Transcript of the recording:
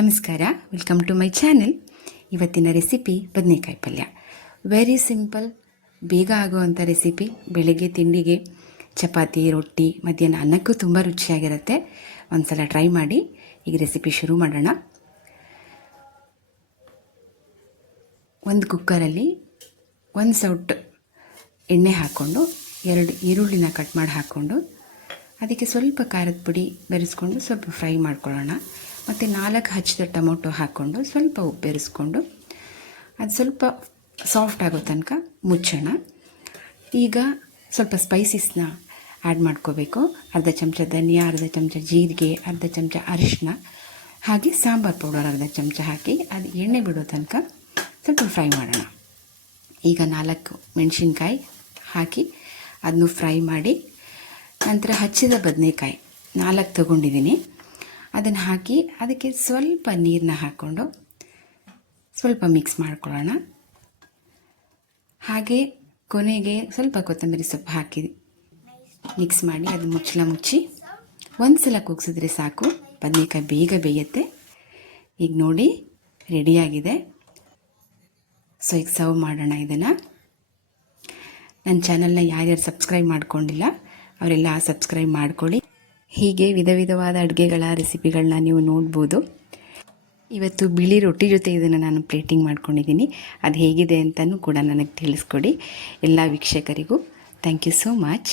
ನಮಸ್ಕಾರ, welcome to my channel. ಇವತ್ತಿನ recipe ಬದನೆಕಾಯಿ ಪಲ್ಯ. ವೆರಿ ಸಿಂಪಲ್, ಬೇಗ ಆಗುವಂಥ ರೆಸಿಪಿ. ಬೆಳಗ್ಗೆ ತಿಂಡಿಗೆ ಚಪಾತಿ, ರೊಟ್ಟಿ, ಮಧ್ಯಾಹ್ನ ಅನ್ನಕ್ಕೂ ತುಂಬ ರುಚಿಯಾಗಿರುತ್ತೆ. ಒಂದ್ಸಲ ಟ್ರೈ ಮಾಡಿ. ಈಗ ರೆಸಿಪಿ ಶುರು ಮಾಡೋಣ. ಒಂದು ಕುಕ್ಕರಲ್ಲಿ ಒಂದು ಸೌಟ್ ಎಣ್ಣೆ ಹಾಕ್ಕೊಂಡು 2 ಈರುಳ್ಳಿನ ಕಟ್ ಮಾಡಿ ಹಾಕ್ಕೊಂಡು ಅದಕ್ಕೆ ಸ್ವಲ್ಪ ಖಾರದ ಪುಡಿ ಬೆರೆಸ್ಕೊಂಡು ಸ್ವಲ್ಪ ಫ್ರೈ ಮಾಡ್ಕೊಳ್ಳೋಣ. ಮತ್ತು 4 ಹಚ್ಚಿದ ಟೊಮೊಟೊ ಹಾಕ್ಕೊಂಡು ಸ್ವಲ್ಪ ಉಪ್ಪು ಬೆರೆಸ್ಕೊಂಡು ಅದು ಸ್ವಲ್ಪ ಸಾಫ್ಟ್ ಆಗೋ ತನಕ ಮುಚ್ಚೋಣ. ಈಗ ಸ್ವಲ್ಪ ಸ್ಪೈಸಸ್ನ ಆ್ಯಡ್ ಮಾಡ್ಕೋಬೇಕು. ಅರ್ಧ ಚಮಚ ಧನಿಯಾ, ಅರ್ಧ ಚಮಚ ಜೀರಿಗೆ, ಅರ್ಧ ಚಮಚ ಅರಿಶಿನ, ಹಾಗೆ ಸಾಂಬಾರು ಪೌಡರ್ ಅರ್ಧ ಚಮಚ ಹಾಕಿ ಅದು ಎಣ್ಣೆ ಬಿಡೋ ತನಕ ಸ್ವಲ್ಪ ಫ್ರೈ ಮಾಡೋಣ. ಈಗ 4 ಮೆಣಸಿನ್ಕಾಯಿ ಹಾಕಿ ಅದನ್ನು ಫ್ರೈ ಮಾಡಿ, ನಂತರ ಹಚ್ಚಿದ ಬದನೆಕಾಯಿ 4 ತೊಗೊಂಡಿದ್ದೀನಿ. ಅದನ್ನು ಹಾಕಿ ಅದಕ್ಕೆ ಸ್ವಲ್ಪ ನೀರನ್ನ ಹಾಕ್ಕೊಂಡು ಸ್ವಲ್ಪ ಮಿಕ್ಸ್ ಮಾಡ್ಕೊಳ್ಳೋಣ. ಹಾಗೆ ಕೊನೆಗೆ ಸ್ವಲ್ಪ ಕೊತ್ತಂಬರಿ ಸೊಪ್ಪು ಹಾಕಿ ಮಿಕ್ಸ್ ಮಾಡಿ ಅದು ಮುಚ್ಚಿ ಒಂದು ಸಲ ಕೂಗಿಸಿದ್ರೆ ಸಾಕು. ಬದನೆಕಾಯಿ ಬೇಗ ಬೇಯುತ್ತೆ. ಈಗ ನೋಡಿ ರೆಡಿಯಾಗಿದೆ. ಸೊ ಈಗ ಸರ್ವ್ ಮಾಡೋಣ ಇದನ್ನು. ನನ್ನ ಚಾನಲ್ನ ಯಾರ್ಯಾರು ಸಬ್ಸ್ಕ್ರೈಬ್ ಮಾಡ್ಕೊಂಡಿಲ್ಲ ಅವರೆಲ್ಲ ಸಬ್ಸ್ಕ್ರೈಬ್ ಮಾಡ್ಕೊಳ್ಳಿ. ಹೀಗೆ ವಿಧ ವಿಧವಾದ ಅಡುಗೆಗಳ ರೆಸಿಪಿಗಳನ್ನ ನೀವು ನೋಡ್ಬೋದು. ಇವತ್ತು ಬಿಳಿ ರೊಟ್ಟಿ ಜೊತೆ ಇದನ್ನು ನಾನು ಪ್ಲೇಟಿಂಗ್ ಮಾಡ್ಕೊಂಡಿದ್ದೀನಿ. ಅದು ಹೇಗಿದೆ ಅಂತಲೂ ಕೂಡ ನನಗೆ ತಿಳಿಸ್ಕೊಡಿ. ಎಲ್ಲ ವೀಕ್ಷಕರಿಗೂ ಥ್ಯಾಂಕ್ ಯು ಸೋ ಮಚ್.